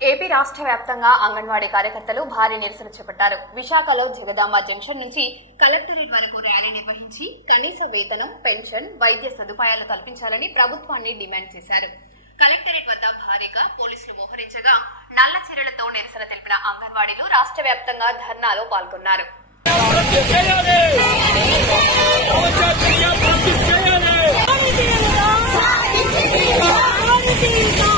AP రాష్ట్ర వ్యాప్తంగా అంగన్వాడీ కార్యకర్తలు భారీ నిరసన చేపట్టారు. విశాఖలో జగదాంబ జంక్షన్ నుంచి కలెక్టరేట్ వరకు ర్యాలీ నిర్వహించి కనీస వేతనం, పెన్షన్, వైద్య సదుపాయాలు కల్పించాలని ప్రభుత్వాన్ని డిమాండ్ చేశారు. కలెక్టరేట్ వద్ద భారీగా పోలీసులు మోహరించగా నల్ల చీరలతో నిరసన తెలిపిన అంగన్వాడీలు రాష్ట్ర వ్యాప్తంగా ధర్నాలో పాల్గొన్నారు. చేయాలి